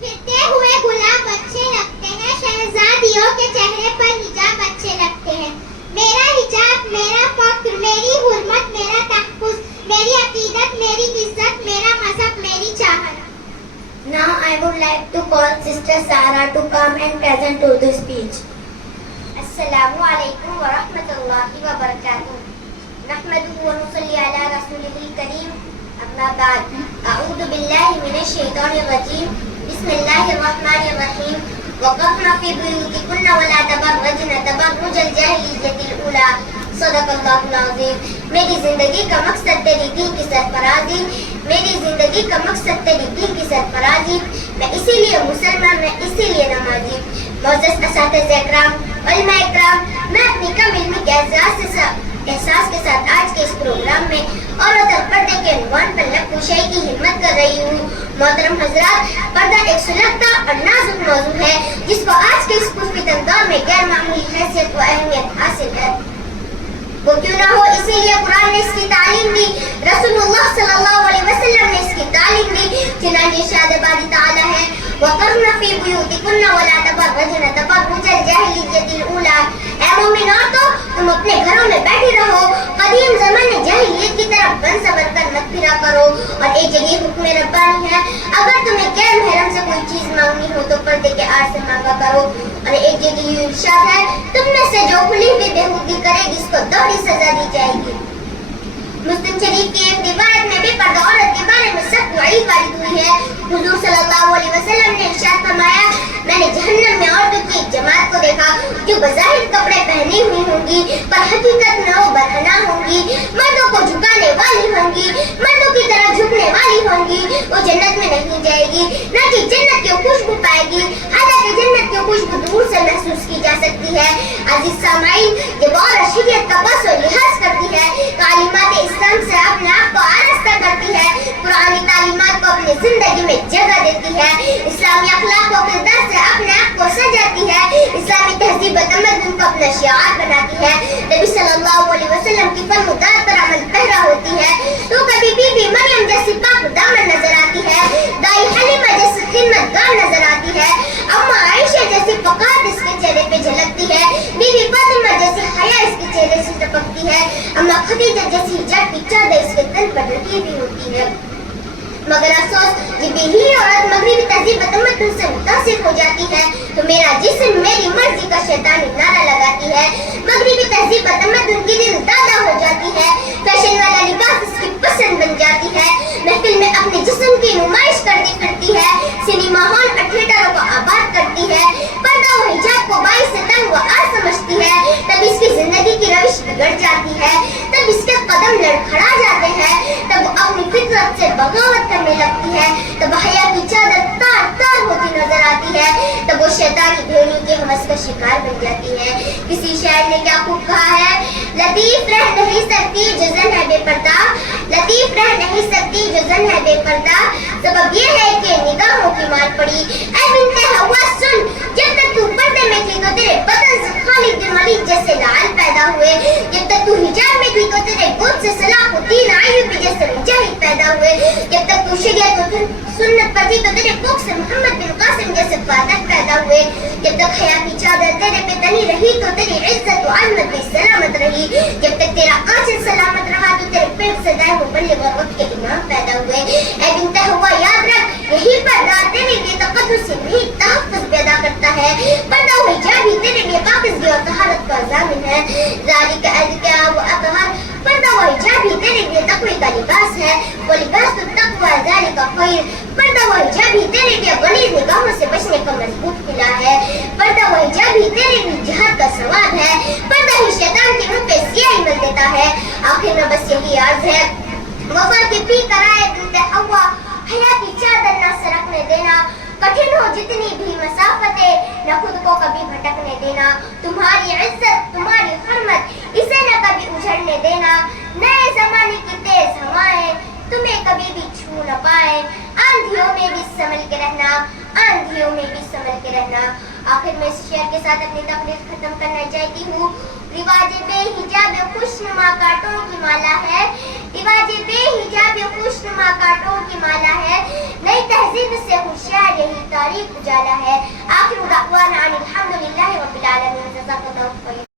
پھرتے ہوئے گلاب اچھے لگتے ہیں، شہزادیوں کے چہرے پر حجاب اچھے لگتے ہیں۔ میرا حجاب، میرا فخر، میری حرمت، میرا تحفظ، میری عقیدت، میری عزت، میرا مذہب، میری چاہت۔ Now I would like to call Sister Sarah to come and present to the speech. السلام علیکم ورحمۃ اللہ وبرکاتہ۔ نحمده ونصلی علی رسولہ الکریم، اما بعد، اعوذ باللہ من الشیطان الرجیم، بسم اللہ الرحمن الرحیم۔ وقرن فی بیوتکن ولا تبرجن تبرج الجاہلیۃ الاولی، صدق اللہ العظیم۔ میری زندگی کا مقصد تیری دین کی سرفرازی، میری زندگی کا مقصد تیری دین کی سرفرازی، میں اسی لیے مسلمان، میں اسی لیے نمازی۔ معزز اساتذہ اکرام، علماء اکرام، میں اپنی کم علمی کے احساس کے ساتھ آج کے اس پروگرام میں عورت اور پردے کے عنوان پر لب کشائی کی ہمت کر رہی ہوں۔ محترم حضرات، پردہ ایک سلگتا اور نازک موضوع ہے جس کو آج کے اس پرفتن دور میں غیر معمولی حیثیت و اہمیت حاصل ہے۔ وہ کیوں نہ ہو، اسی لیے قرآن نے اس کی تعلیم دی، رسول اللہ صلی اللہ علیہ وسلم نے اس کی تعلیم دی۔ چنانچہ ارشاد باری تعالی ہے، وَقَرْنَ فِي بُيُوتِكُنَّ وَلَا تَبَرَّجْنَ تَبَرُّجَ الْجَاهِلِيَّةِ الْأُولَىٰ۔ اے مومن عورتوں، تم اپنے گھروں میں بیٹھی رہو، قدیم زمانے جاہلیت کی طرف بن سبر کر مت پھرا کرو۔ اور ایک جگہ حکم ربانی ہے، اگر تمہیں غیر محرم سے کوئی چیز مانگنی ہو تو پردے کے آڑ سے مانگا کرو۔ اور ایک جگہ یہ ارشاد ہے، تم میں سے جو کھلی ہوئی بےہودگی کرے گی اس کو دوہری سزا دی جائے گی۔ مسلم شریف کی ایک روایت میں بھی پردہ عورت کے بارے میں سخت وعید وارد ہوئی ہے۔ حضور صلی اللہ علیہ وسلم نے ارشاد فرمایا، میں نے جہنم میں عورتوں کی ایک جماعت کو دیکھا جو بظاہر کپڑے پہنی ہوئی ہوں گی پر حقیقت میں وہ برہنہ ہوں گی، مردوں کو جھکانے والی ہوں گی، مردوں کی طرح جھکنے والی ہوں گی۔ وہ جنت میں نہیں جائے گی، نہ کہ جنت کی خوشبو پائے گی، حالانکہ جنت کی خوشبو دور سے محسوس کی جا سکتی ہے۔ عزیز سامعین، جب عورت شریعت کا پس و لحاظ کرتی ہے، تعلیمات اسلام سے اپنے آپ کو آراستہ کرتی ہے، قرآنی تعلیمات کو اپنی زندگی میں جگہ دیتی ہے، اسلامی اخلاق و کردار سے اپنے آپ کو سجاتی ہے، اسلامی تہذیب و تمدن کو اپنا شعار بناتی ہے، نبی صلی اللہ علیہ وسلم کی فرمودات پر عمل پیرا ہوتی ہے، تو کبھی بی بی مریم جیسی پاک دامن نظر آتی ہے، دائی حلیمہ جیسی خدمت گار نظر آتی ہے، اما عائشہ جیسی فقاہت اس کے چہرے پہ جھلکتی ہے، بی بی فاطمہ جیسی حیا اس کے چہرے سے ٹپکتی ہے، اما خدیجہ جیسی حجاب کی چادر اس کے تن پر ڈھکی ہوئی ہوتی ہے۔ مگر افسوس، جب یہی عورت مغربی تہذیب و تمدن سے متاثر ہو جاتی ہے تو میرا جسم میری مرضی کا شیطانی نعرہ لگاتی ہے، مغربی تہذیب و تمدن کی دل دادا ہو جاتی ہے، فیشن والا لباس اس کی پسند بن جاتی ہے، محفل میں اپنے جسم کی نمائش کرتی پھرتی ہے، سنیما ہال اور تھیٹروں کو آباد کرتی ہے، پردہ و حجاب کو باعث تنگ و عار سمجھتی ہے، تب اس کی زندگی کی روش بگڑ جاتی ہے، تب اس کے قدم لڑکھڑا جاتے ہیں، تب وہ اپنی فطرت سے بغاوت کرنے لگتی ہے، تب حیا کی چادر تار تار ہوتی نظر آتی ہے، تب وہ شیطانی بھیڑی کے ہوس کا شکار بن جاتی ہے۔ کسی شاعر نے کیا خوب کہا ہے، لطیف رہ نہیں سکتی جو زن ہے بے پردہ، لطیف رہ نہیں سکتی جو زن ہے بے پردہ، سبب یہ ہے کہ نگاہوں کی مار پڑی۔ اے بنت حوا سن، جب تک تو پردے میں تھی تو تیرے بدن سے خالد بن ولید جیسے لعل پیدا ہوئے، جب تک تو حجاب میں تھی تو تیرے گود سے صلاح الدین ایوبی جیسے مجاہد پیدا ہوئے، جب تک تو شریعت و سنت پر تھی تو تیرے کوکھ سے محمد بن قاسم جیسے فاتح پیدا ہوئے، جب تک حیا کی چادر تیرے پہ تنی رہی تو تیری عزت و عظمت بھی سلامت رہی، جب تک تیرا آنچل سلامت رہا تو تیرے پیٹ سے دائم مبلغ اور وقت کے امام پیدا ہوئے۔ اے بنت حوا یاد رکھ، یہی پردہ تیرے لیے تقدس سے نہیں تحفظ پیدا کرتا ہے، پردہ و حجاب ہی تیرے لیے پاکیزگی اور طہارت کا ضامن ہے۔ ذالک ازکیٰ و اطہر، پردہ و حجاب ہی تیرے لیے تقوی کا لباس ہے، وہ لباس التقویٰ ذالک خیر، پردہ و حجاب ہی تیرے لیے غلیظ نگاہوں سے بچنے کا مضبوط قلعہ ہے، پردہ و حجاب ہی تیرے لیے جہاد کا ثواب ہے، پردہ ہی شیطان کے منہ پہ سیاہی مل دیتا ہے۔ آخر میں بس یہی عرض ہے، وفا کی پی کرائے بنت حوا، حیا کی چادر نہ سرکنے دینا، کٹھن ہو جتنی بھی مسافتیں نہ خود کو کبھی بھٹکنے دینا، تمہاری عزت تمہاری حرمت اسے نہ کبھی اجھڑنے دینا، نئے زمانے کی تیز ہوائیں تمہیں کبھی بھی چھو نہ پائے، آندھیوں میں بھی سنبھل کے رہنا، آندھیوں میں بھی سنبھل کے رہنا۔ آخر میں اس شعر کے ساتھ اپنی تقریر ختم کرنا چاہتی ہوں۔ رواج بے حجاب خوشنما کانٹوں کی مالا ہے، رواج بے حجاب خوشنما کانٹوں کی مالا ہے، نئی تہذیب سے ہوشیار یہی تعلیم باریک اجالا ہے. آخر دعوانا ان الحمد للہ رب العالمین. جزاک اللہ خیر.